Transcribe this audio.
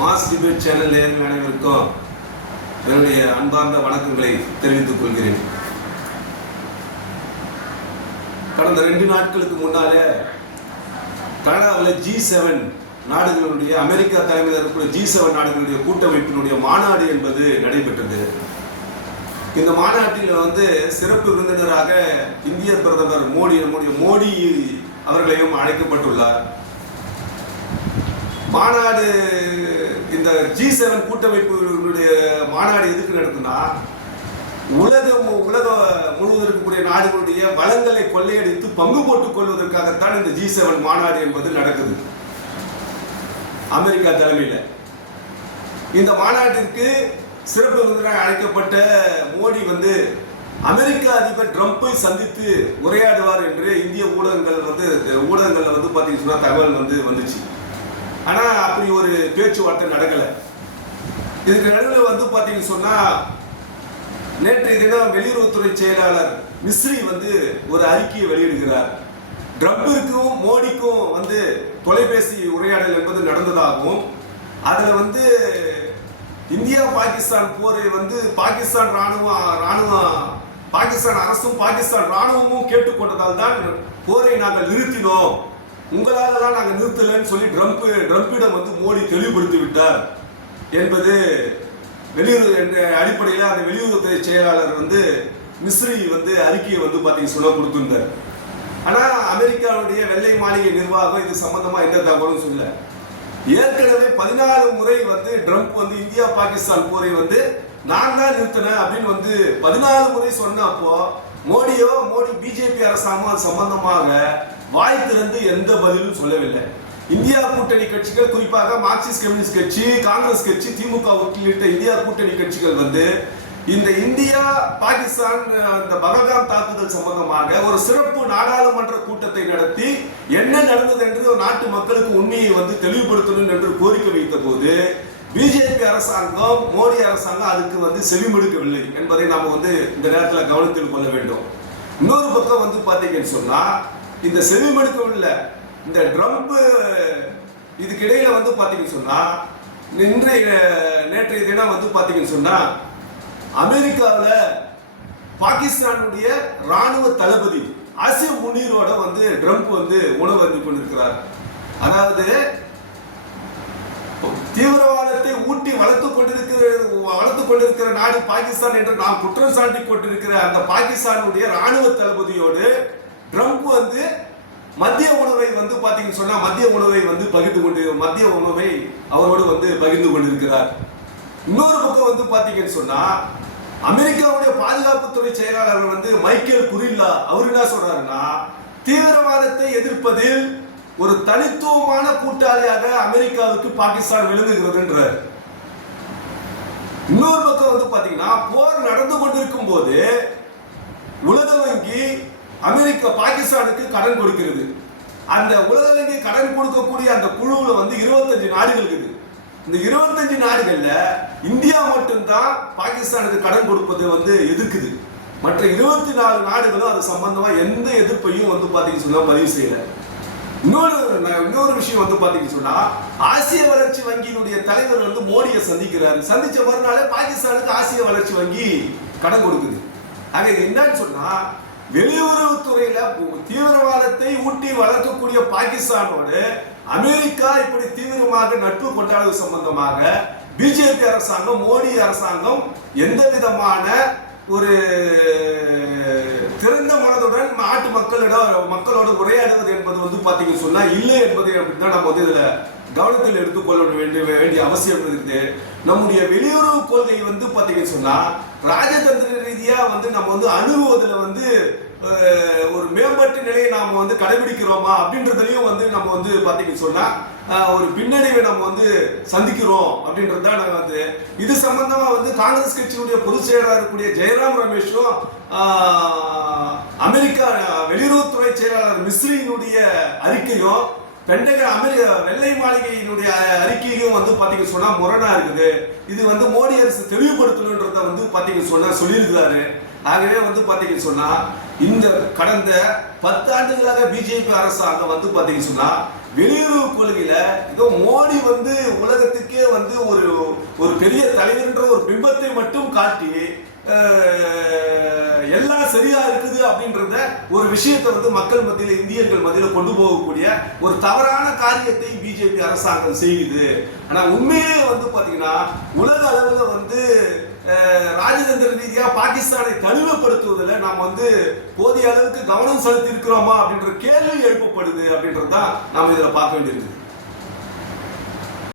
Mass debate channel நேயர்கள் அனைவருக்கும் என்னுடைய அன்பார்ந்த வணக்கங்களை தெரிவித்துக் கொள்கிறேன். கடந்த 2 நாட்களுக்கு முன்னாலே கனடாவில் G7 நாடுகளுடைய அமெரிக்கா தலைமையில் இருக்கக்கூடிய G7 நாடுகளுடைய கூட்டமைப்பினுடைய மாநாடு என்பது நடைபெற்றது. இந்த மாநாட்டில் சிறப்பு விருந்தினராக இந்திய பிரதமர் மோடி அவர்களையும் அழைக்கப்பட்டுள்ளார். மாநாடு இந்த G7 கூட்டமைப்புடைய மாநாடு எதுக்கு நடக்குன்னா, உலகம் முழுவதும் இருக்கக்கூடிய நாடுகளுடைய வளங்களை கொள்ளையடித்து பங்கு போட்டுக் கொள்வதற்காகத்தான் இந்த G7 மாநாடு என்பது நடக்குது அமெரிக்கா தலைமையில். இந்த மாநாட்டிற்கு சிறப்பு விருந்தினராக அழைக்கப்பட்ட மோடி அமெரிக்க அதிபர் ட்ரம்பை சந்தித்து உரையாடுவார் என்று இந்திய ஊடகங்கள்ல பார்த்தீங்கன்னா தகவல் வந்துச்சு. ஆனா அப்படி ஒரு பேச்சுவார்த்தை நடக்கல. இதுக்கு நடுவில் பார்த்தீங்கன்னு சொன்னா, நேற்றைய தினம் வெளியுறவுத்துறை செயலாளர் மிஸ்ரி ஒரு அறிக்கையை வெளியிடுகிறார். ட்ரம்பிற்கும் மோடிக்கும் தொலைபேசி உரையாடல் என்பது நடந்ததாகவும், அதுல இந்தியா பாகிஸ்தான் போரை பாகிஸ்தான் பாகிஸ்தான் அரசும் பாகிஸ்தான் ராணுவமும் கேட்டுக்கொண்டதால் தான் போரை நாங்கள் நிறுத்தினோம், உங்களால தான் நாங்கள் நிறுத்தலன்னு சொல்லி ட்ரம்பிடம் மோடி தெளிவுபடுத்தி விட்டார் என்பது அடிப்படையில் அந்த வெளியுறவுத்துறை செயலாளர் மிஸ்ரி அறிக்கையை பார்த்தீங்கன்னா சொல்ல கொடுத்திருந்தார். ஆனா அமெரிக்காவுடைய வெள்ளை மாளிகை நிர்வாகம் இது சம்பந்தமா எந்த தகவலும் சொல்ல. ஏற்கனவே 14 முறை ட்ரம்ப் இந்தியா பாகிஸ்தான் போரை நான் தான் நிறுத்தினேன் அப்படின்னு 14 முறை சொன்னப்போ மோடி பிஜேபி அரசாங்கம் அது சம்பந்தமாக வாய் திறந்து எந்த பதிலும் சொல்லவில்லை. இந்தியா கூட்டணி கட்சிகள், குறிப்பாக மார்க்சிஸ்ட் கம்யூனிஸ்ட் கட்சி, காங்கிரஸ் கட்சி, திமுக உள்ளிட்ட இந்தியா கூட்டணி கட்சிகள் இந்த இந்தியா பாகிஸ்தான் இந்த பகல்காம் தாக்குதல் சம்பந்தமாக ஒரு சிறப்பு நாடாளுமன்ற கூட்டத்தை நடத்தி என்ன நடந்தது என்று நாட்டு மக்களுக்கு உண்மையை தெளிவுபடுத்தணும் என்று கோரிக்கை வைத்த போது பிஜேபி அரசாங்கம், மோடி அரசாங்கம் அதுக்கு செவிமடுக்கவில்லை என்பதை நாம இந்த நேரத்தில் கவனத்தில் கொள்ள வேண்டும். இன்னொரு பக்கம் பாத்தீங்கன்னு சொன்னா, இந்த செவிமடுக்கவில்லை இந்த ட்ரம்ப் இதுக்கு இடையில பாத்தீங்கன்னு சொன்னா, நேற்றைய தினம் பாத்தீங்கன்னு சொன்னா, அமெரிக்காவில் பாகிஸ்தானுடைய ராணுவ தளபதி ஆசிம் முனீரோட ட்ரம்ப் உணவு அருந்திக் கொண்டிருக்கிறார். அதாவது தீவிரவாதத்தை ஊட்டி வளர்த்துக் கொண்டிருக்கிற நாடு பாகிஸ்தான் என்று நாம் குற்றம் சாட்டி கொண்டிருக்கிற அந்த பாகிஸ்தானுடைய ராணுவ தளபதியோடு ட்ரம்ப் மதிய உணவை பாத்தீங்கன்னு சொன்னா மதிய உணவை மதிய உணவை அவரோடு பகிர்ந்து கொண்டிருக்கிறார். இன்னொரு பக்கம் பாத்தீங்கன்னு சொன்னா, அமெரிக்காவுடைய பாதுகாப்புத்துறை செயலாளர் மைக்கேல் குரில்லா அவர் என்ன சொல்றாருன்னா, தீவிரவாதத்தை எதிர்ப்பதில் ஒரு தனித்துவமான கூட்டாளியாக அமெரிக்காவுக்கு பாகிஸ்தான் விளங்குகிறதுன்றார். இன்னொரு பக்கம் பாத்தீங்கன்னா, போர் நடந்து கொண்டிருக்கும் போது உலக வங்கி பாகிஸ்தானுக்கு கடன் கொடுக்கிறது. அந்த உலக வங்கி கடன் கொடுக்கக்கூடிய அந்த குழுவுல 25 நாடுகள் இருக்குது. இந்த 25 நாடுகள்ல இந்தியா மட்டும்தான் பாகிஸ்தானுக்கு கடன் கொடுப்பது எதிர்க்குது. மற்ற 24 நாடுகளும் அது சம்பந்தமா எந்த எதிர்ப்பையும் பாத்தீங்கன்னு சொன்னா பதிவு செய்யல. இன்னொரு விஷயம் பாத்தீங்கன்னு சொன்னா, ஆசிய வளர்ச்சி வங்கியினுடைய தலைவர் மோடியை சந்திக்கிறார். சந்திச்ச மறுநாளே பாகிஸ்தானுக்கு ஆசிய வளர்ச்சி வங்கி கடன் கொடுக்குது. ஆக என்னன்னு சொன்னா, வெளியுறவுத்துறையில தீவிரவாதத்தை ஊட்டி வளர்க்கக்கூடிய பாகிஸ்தானோடு அமெரிக்கா இப்படி தீவிரமாக நட்பு கொண்டாடுவது சம்பந்தமாக பிஜேபி அரசாங்கம், மோடி அரசாங்கம் எந்த விதமான ஒரு திறந்த மனதுடன் நாட்டு மக்களோட உரையாடுவது என்பது பாத்தீங்கன்னு சொன்னா இல்லை என்பதை நம்ம இதுல கவனத்தில் எடுத்துக்கொள்ள வேண்டிய அவசியம் இருக்குது. நம்முடைய வெளியுறவு கொள்கை பாத்தீங்கன்னு சொன்னா, ராஜதந்திர ரீதியா நம்ம அணுகுவதில் ஒரு மேம்பட்ட நிலையை நாம கடைபிடிக்கிறோமா அப்படின்றதுலயும் நம்ம பாத்தீங்கன்னு சொன்னா ஒரு பின்னடைவை நம்ம சந்திக்கிறோம் அப்படின்றதுதான் இது சம்பந்தமா காங்கிரஸ் கட்சியினுடைய பொதுச் செயலாளர் இருக்கக்கூடிய ஜெயராம் ரமேஷும் அமெரிக்கா வெளியுறவுத்துறை செயலாளர் மிஸ்ரியினுடைய அறிக்கையும் வெள்ளை மாளிகையினுடைய அறிக்கையும் பாத்தீங்கன்னு சொன்னா முரணா இருக்குது. இது மோடி அரசு தெளிவுபடுத்தணும்ன்றத பாத்தீங்கன்னு சொன்னா சொல்லியிருக்கிறாரு. ஆகவே வந்து பாத்தீங்கன்னு சொன்னா இந்த கடந்த 10 ஆண்டுகளாக பிஜேபி அரசாங்கம் வந்து பாத்தீங்கன்னு சொன்னா வெளியுறவு கொள்கையில ஏதோ மோடி வந்து உலகத்துக்கே வந்து ஒரு பெரிய தலைவர்ன்ற ஒரு பிம்பத்தை மட்டும் காட்டி எல்லாம் சரியா இருக்குது அப்படின்றத ஒரு விஷயத்தை வந்து மக்கள் மத்தியில் இந்தியர்கள் மத்தியில் கொண்டு போகக்கூடிய ஒரு தவறான காரியத்தை பிஜேபி அரசாங்கம் செய்யுது. ஆனா உண்மையிலே வந்து பாத்தீங்கன்னா உலக அளவுல வந்து ராஜதந்திர ரீதியா பாகிஸ்தானை தனிமைப்படுத்துவதில் நாம் வந்து போதிய அளவுக்கு கவனம் செலுத்தி இருக்கிறோமா அப்படின்ற கேள்வி எழுப்பப்படுது அப்படின்றதுதான் நாம இதுல பார்க்க வேண்டியிருக்கு.